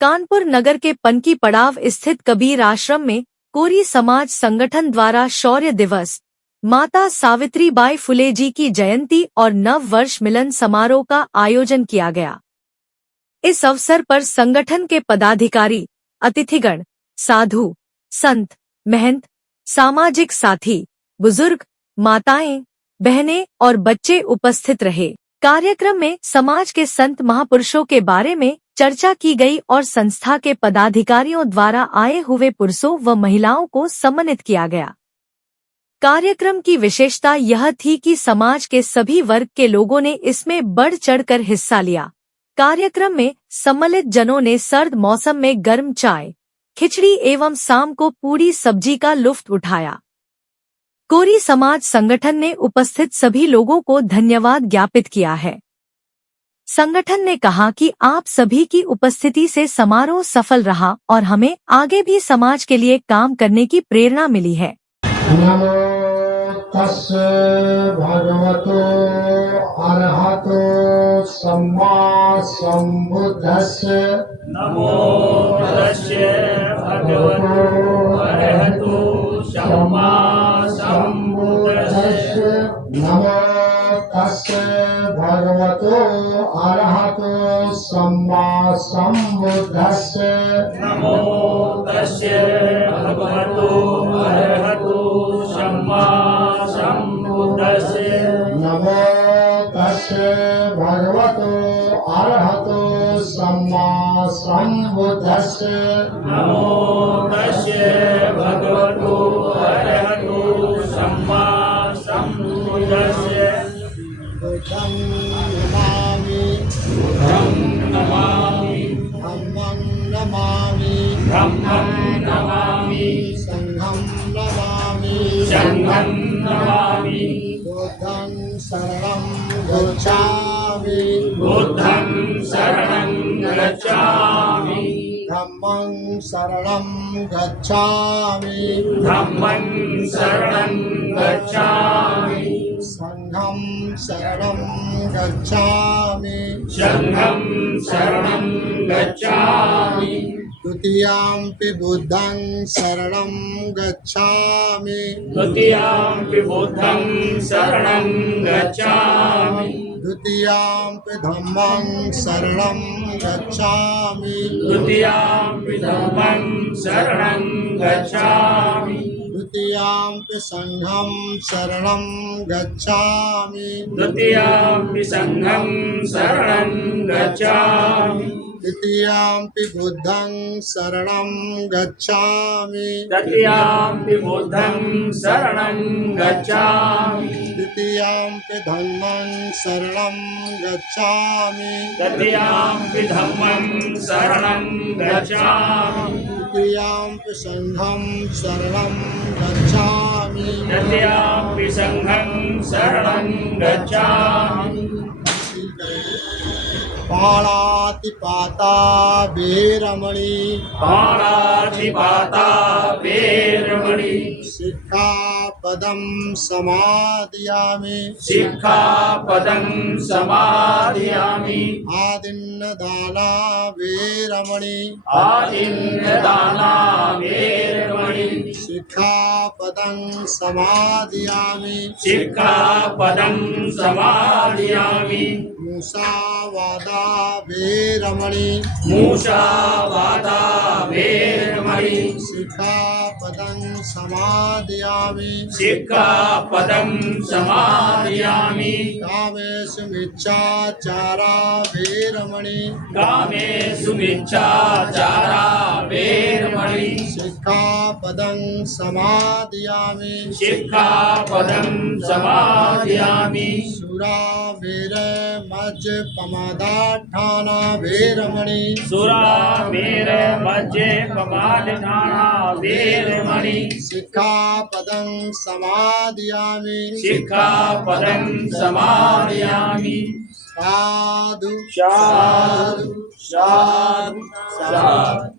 कानपुर नगर के पनकी पड़ाव स्थित कबीर आश्रम में कोरी समाज संगठन द्वारा शौर्य दिवस, माता सावित्रीबाई फुले जी की जयंती और नव वर्ष मिलन समारोह का आयोजन किया गया। इस अवसर पर संगठन के पदाधिकारी, अतिथिगण, साधु, संत, महंत, सामाजिक साथी, बुजुर्ग, माताएं, बहनें और बच्चे उपस्थित रहे। कार्यक्रम में समाज के संत महापुरुषों के बारे में चर्चा की गई और संस्था के पदाधिकारियों द्वारा आए हुए पुरुषों व महिलाओं को सम्मानित किया गया। कार्यक्रम की विशेषता यह थी कि समाज के सभी वर्ग के लोगों ने इसमें बढ़ चढ़कर हिस्सा लिया। कार्यक्रम में सम्मिलित जनों ने सर्द मौसम में गर्म चाय, खिचड़ी एवं शाम को पूरी सब्जी का लुत्फ उठाया। कोरी समाज संगठन ने उपस्थित सभी लोगों को धन्यवाद ज्ञापित किया है। संगठन ने कहा कि आप सभी की उपस्थिति से समारोह सफल रहा और हमें आगे भी समाज के लिए काम करने की प्रेरणा मिली है। नमो तस्से भगवतो अरहतो सम्मा सम्बुद्धस्से। नमो तस्से भगवतो अरहतो सम्मा सम्बुद्धस्से। नमो तस्से भगवतो अरहतो सम्मा सम्बुद्धस्से। नमो तस्से भगवतो अरहतो सम्मा सम्बुद्धस्से। नमो तस्से भगवतो अरहतो सम्मा सम्बुद्धस्से। नमो तस्से भगवतो अरहतो सम्मा सम्बुद्धस्से। बुद्धं नमामि धम्मं नमामि धम्मं नमामि संघं नमामि संघं नमामि बुद्धं शरणं गच्छामि बुद्धं शरणं गच्छामि धम्मं शरणं गच्छामि धम्मं शरणं गच्छामि संघं शरणं गच्छामि संघं शरणं गच्छामि द्वितीयाम्पि बुद्धं शरणं गच्छामि द्वितीयाम्पि बुद्धं शरणं गच्छामि द्वितीयाम्पि धम्मं शरणं गच्छामि द्वितीयाम्पि धम्मं शरणं गच्छामि द्वितीयाम्पि संघं शरणं गच्छामि द्वितीयाम्पि संघं शरणं गच्छामि द्वितीयाम्पि बुद्धं शरणं गच्छामि तृतीयाम्पि बुद्धं शरणं गच्छामि द्वितीयाम्पि धम्मं शरणं गच्छामि तृतीयाम्पि धम्मं शरणं गच्छामि द्वितीयाम्पि संघं शरणं गच्छामि तृतीयाम्पि संघं शरणं गच्छामि पाणातिपाता वीरमणि पाणातिपाता वीरमणि सिक्खापदं समादयामि सिक्खापदं समादयामि आदिन्नदाना वीरमणि आदिन्नदाना वीरमणि सिक्खापदं समादयामि सिक्खापदं समादयामि मुसावादा वीरमणि मूषावादा वीरमणि सिक्खापदं समादयामि सिक्खापदं समादयामि कामेषु मिच्छाचारा वीरमणि कामेषु मिच्छाचारा वीरमणि सिक्खापदं समादयामि सिक्खापदं समादयामि सुरामेरमज्जपमादाठाना वीरमणि सुरामेर मज्जे पमादठाना वीरमणि सिक्खापदं समादयामि सिक्खापदं समादयामि साधु साधु साधु साधु।